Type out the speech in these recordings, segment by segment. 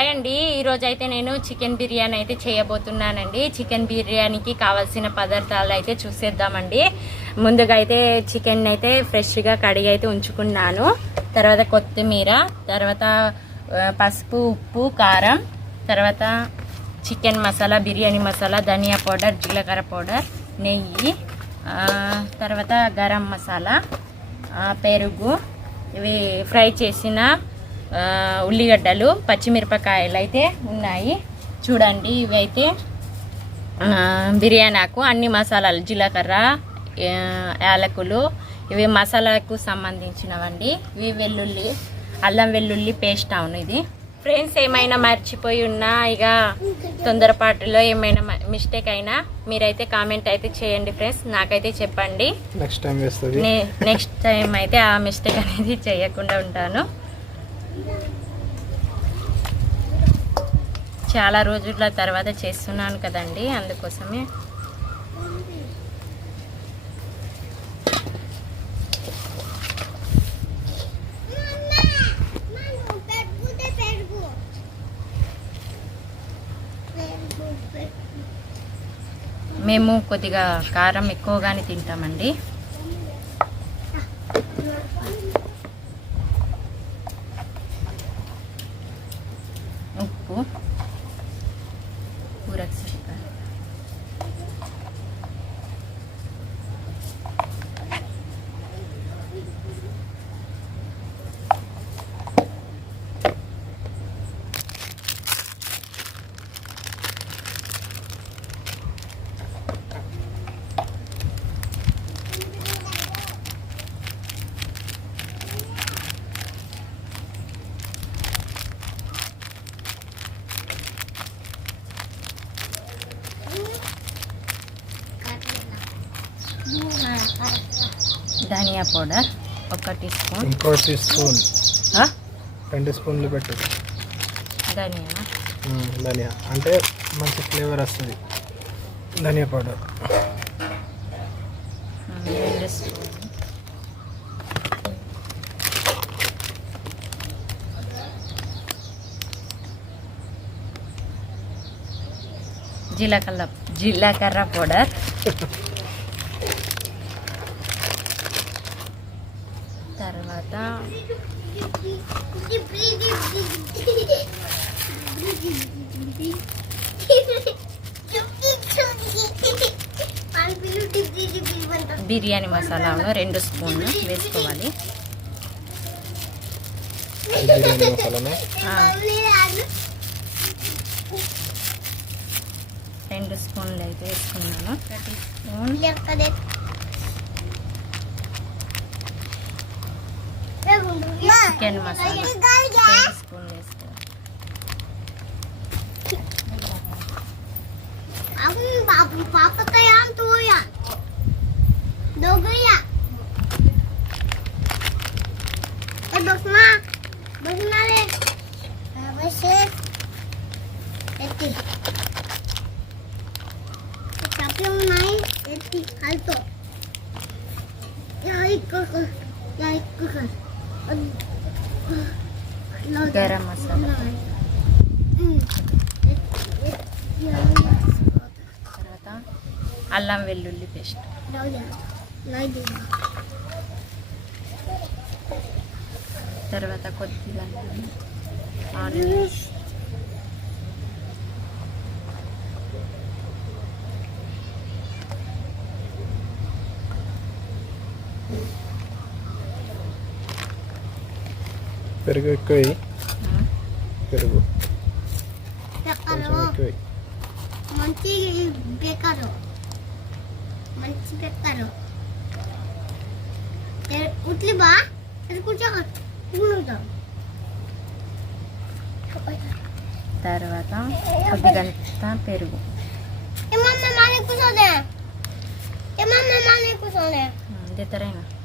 Hi అండి. ఈరోజు అయితే నేను చికెన్ బిర్యానీ అయితే చేయబోతున్నానండి. చికెన్ బిర్యానీకి కావాల్సిన పదార్థాలు అయితే చూసేద్దామండి. ముందుగా అయితే చికెన్ అయితే ఫ్రెష్గా కడిగి అయితే ఉంచుకున్నాను. తర్వాత కొత్తిమీర తర్వాత పసుపు ఉప్పు కారం తర్వాత చికెన్ మసాలా బిర్యానీ మసాలా ధనియా పౌడర్ జీలకర్ర పౌడర్ నెయ్యి తర్వాత గరం మసాలా పెరుగు ఇవి ఫ్రై చేసిన ఉల్లిగడ్డలు పచ్చిమిరపకాయలు అయితే ఉన్నాయి. చూడండి ఇవి అయితే ఆ, బిర్యానీ ఆకు అన్ని మసాలాలు జీలకర్ర యాలకులు ఇవి మసాలాకు సంబంధించినవండి. ఇవి వెల్లుల్లి అల్లం వెల్లుల్లి పేస్ట్ అవును ఇది. ఫ్రెండ్స్ ఏమైనా మర్చిపోయి ఉన్నా ఇక తొందరపాటులో ఏమైనా మిస్టేక్ అయినా మీరైతే కామెంట్ అయితే చేయండి ఫ్రెండ్స్. నాకైతే చెప్పండి. నెక్స్ట్ టైం నెక్స్ట్ టైం అయితే ఆ మిస్టేక్ అనేది చేయకుండా ఉంటాను. చాలా రోజుల తర్వాత చేస్తున్నాను కదండి అందుకోసమే. మేము కొద్దిగా కారం ఎక్కువగానే తింటామండి. ఉప్పు. ధనియా పౌడర్ ఒక టీ స్పూన్. ఇంకో టీ స్పూన్? రెండు స్పూన్లు పెట్టు. ధనియా. ధనియా. అంటే మంచి ఫ్లేవర్ వస్తుంది. ధనియా పౌడర్. ఉమ్, రెండు స్పూన్ జీలకర్ర జీలకర్ర పౌడర్. తర్వాత బిర్యానీ మసాలాను రెండు స్పూన్లు వేసుకోవాలి. బిర్యానీ మసాలాను? ఆ, రెండు స్పూన్లు అయితే వేసుకున్నాను. ఒక teaspoon చికెన్ మసాలా రెండు స్పూన్లు వేసుకోవాలి Papa kaya ang tuya. Dogaya. Eh, bak ma. Bak na rin. Tapos eh. Eti. Tapi yung nai. Eti. Halto. Yay ko ko. Yay ko ko. Garam masala తర్వాత అల్లం వెల్లుల్లి పేస్ట్. తర్వాత కొద్దిగా ఆనియన్స్. పెరుగు ఎక్కువ వేయి. పెరుగు కొంచెం ఎక్కువ వేయి. మంచి బేకారు మంచి బేకారు ఉట్లి బా అది కూర్చో కూర్చుంటాం తర్వాత కొద్దిగంత పెరుగు ఏమమ్మ మానే కూర్చోదే ఏమమ్మ మానే కూర్చోదే ఇతరైనా కలుపు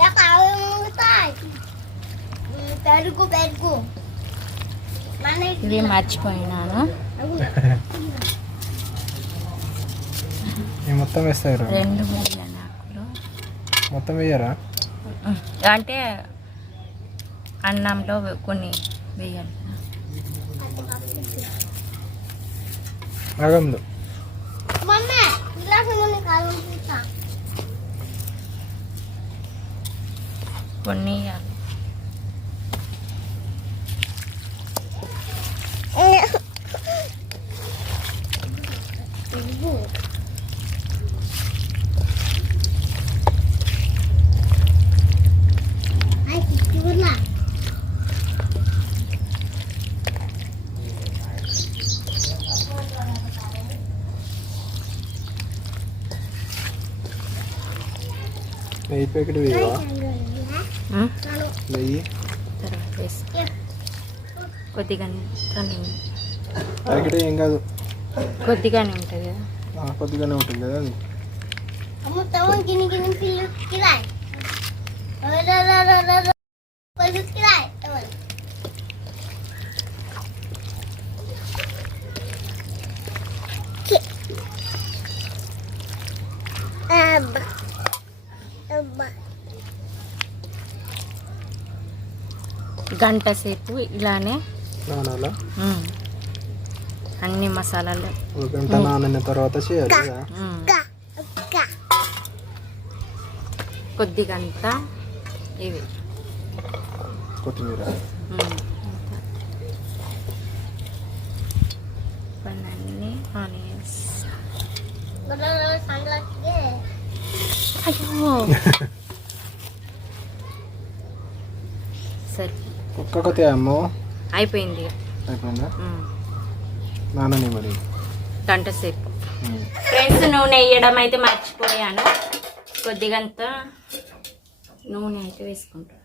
ఎక్కడ ఉమ్, పెరుగు పెరుగు మన ఇది మర్చిపోయినాను ఇవి మొత్తం వేస్తారు రెండు ముళ్ళ నాకులు మొత్తం వేయరా? అంటే అన్నంలో కొన్ని వేయాలి. కొన్ని వేయాలి పెరుగు Ay, చూడలా నెయ్యి ప్యాకెట్ వేయవా? నెయ్యి కొద్దిగా. ప్యాకెట్ ఏం కాదు. కొద్దిగానే ఉంటుంది కదా? కొద్దిగానే ఉంటుంది కదా అది. Kamu tahu gini gini film kilai. గంట సేపు ఇలానే నానాల ఉమ్, అన్ని మసాలాలు ఒక గంట నానిన తర్వాత చేయాలి కదా ఉమ్, Ka. Ka. కొద్దిగంత ఇవి కొత్తిమీర ఉమ్, ఇంత. ఇవన్నీ ఆనియన్స్ Benar sandal ke? అయ్యో కొత్త అమ్మో. అయిపోయింది. అయిపోయిందా? నానని మరి. గంట సేపు. ఉమ్. ఫ్రెండ్స్ నూనె వేయడం అయితే మర్చిపోయాను. కొద్దిగంత నూనె అయితే వేసుకుంటాను.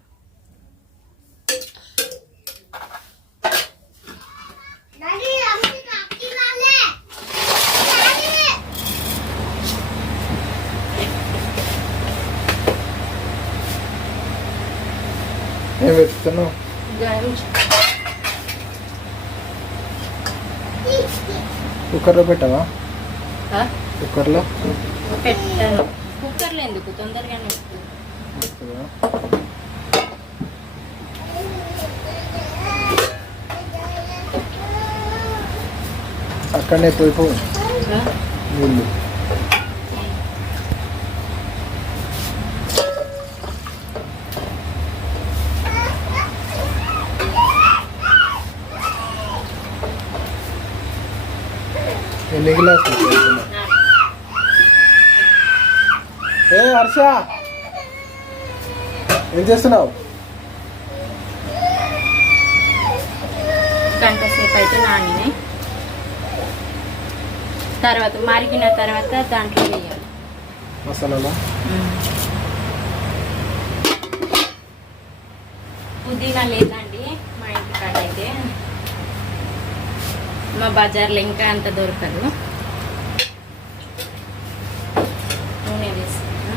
ఏం కుక్కర్లో పెట్టవా? కుక్కర్లో? పెట్టాను. కుక్కర్లో ఎందుకు? తొందరగానే? అక్కడనే పోయిపో? నీళ్ళు. పెడుతున్నావు? ఏ హర్ష ఏం చేస్తున్నావు? గంట సేపు అయితే నానినాయి తర్వాత మరిగిన తర్వాత దాంట్లో వేయాలి. మసాలాలో? పుదీనా లేదండి మా ఇంటికాడ అయితే మా బజార్లో ఇంకా అంత దొరకదు. నూనె వేసుకున్నా.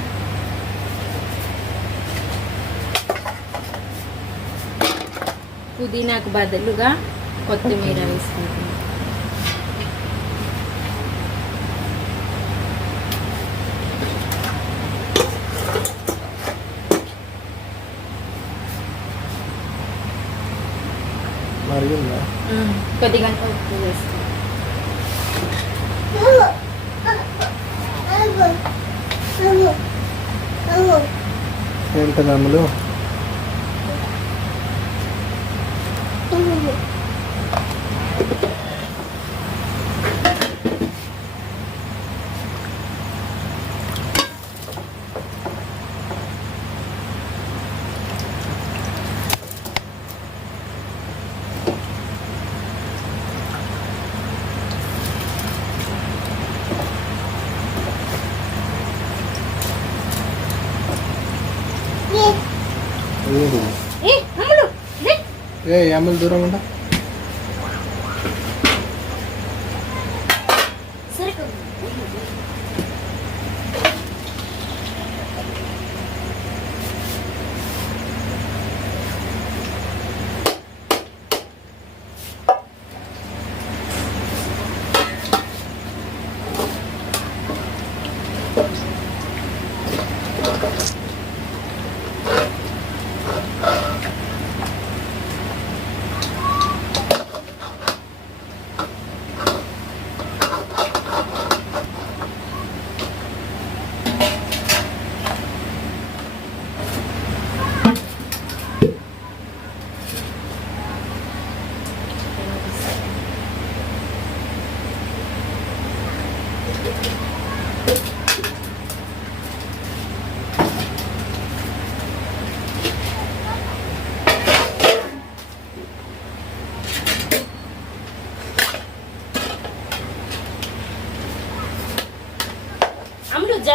పుదీనాకు బదులుగా కొత్తిమీర వేసుకుంటున్నాను మరిగిందా కొద్దిగా ఉప్పు వేసుకుంటాను ఏంటి నమ్ములు ఏంటి ఏ అమ్ములు లే. ఏ అమ్మలు దూరం ఉంటా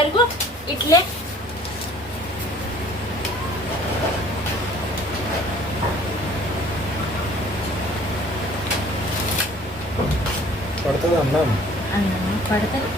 జరుగు ఇట్లే పడుతుంది అన్నం అన్నం పడుతుంది పడుతుంది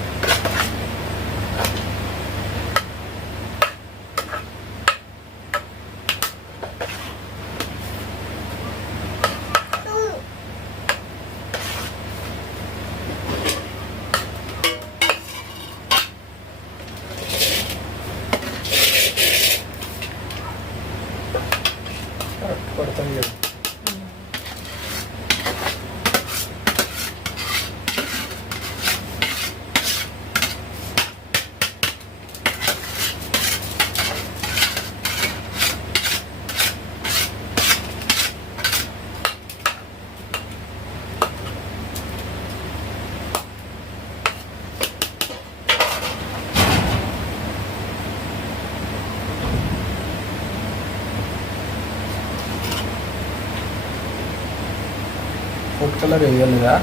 కలర్ వేయలేదా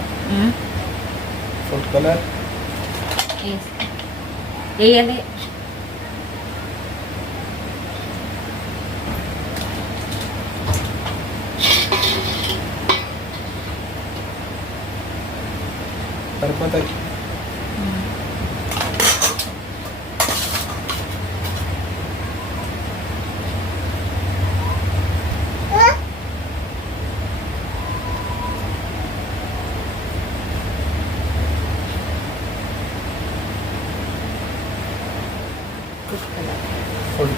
ఫుడ్ కలర్ వేయాలి. సరిపోతాయి ఫుడ్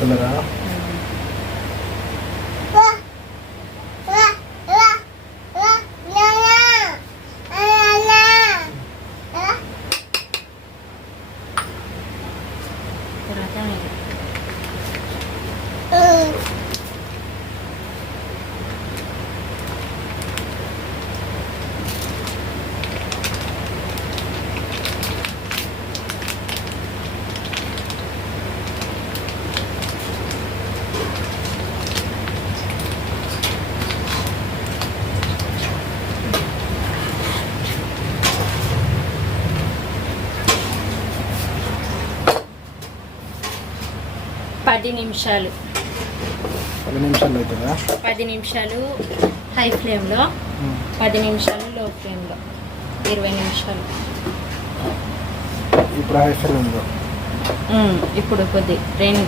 పది నిమిషాలు. పది నిమిషాలు అవుతుందా? పది నిమిషాలు హై ఫ్లేమ్లో పది నిమిషాలు లో ఫ్లేమ్లో ఇరవై నిమిషాలు. ఇప్పుడు హై ఇప్పుడు కొద్ది రెండు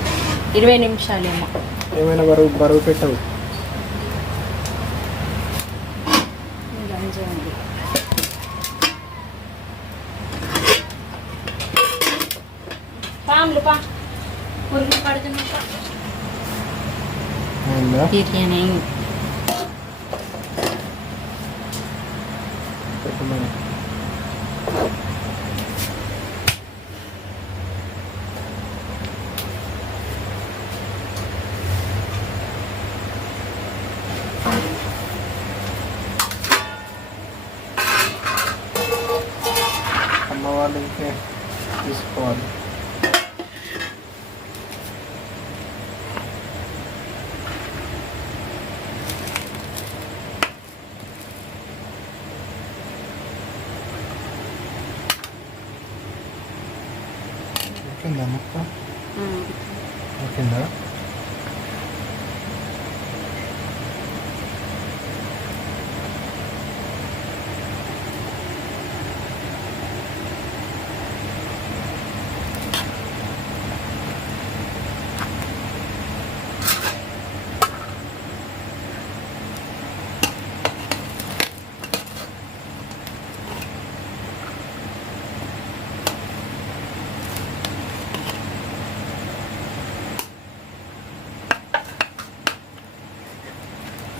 ఇరవై నిమిషాలేమో. ఏమైనా బరువు బరువు పెట్టవు? అయిందా బిర్యానీ పెట్టమని అమ్మ వాళ్ళు ఇంకే తీసుకోవాలి ఓకేందా ముక్క? ఓకేందా?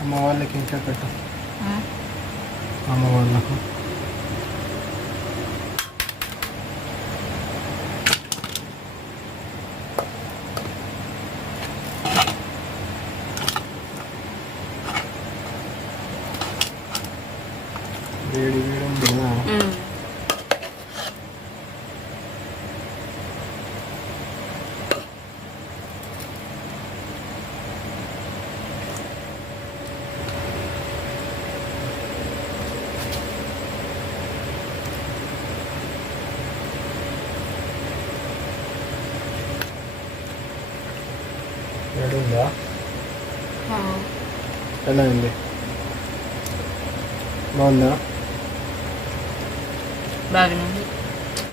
అమ్మ వాళ్ళకి ఇంకా పెట్టు. అమ్మ వాళ్ళకు. ఉందా? ఎలా అయింది బాగుందా? బాగానే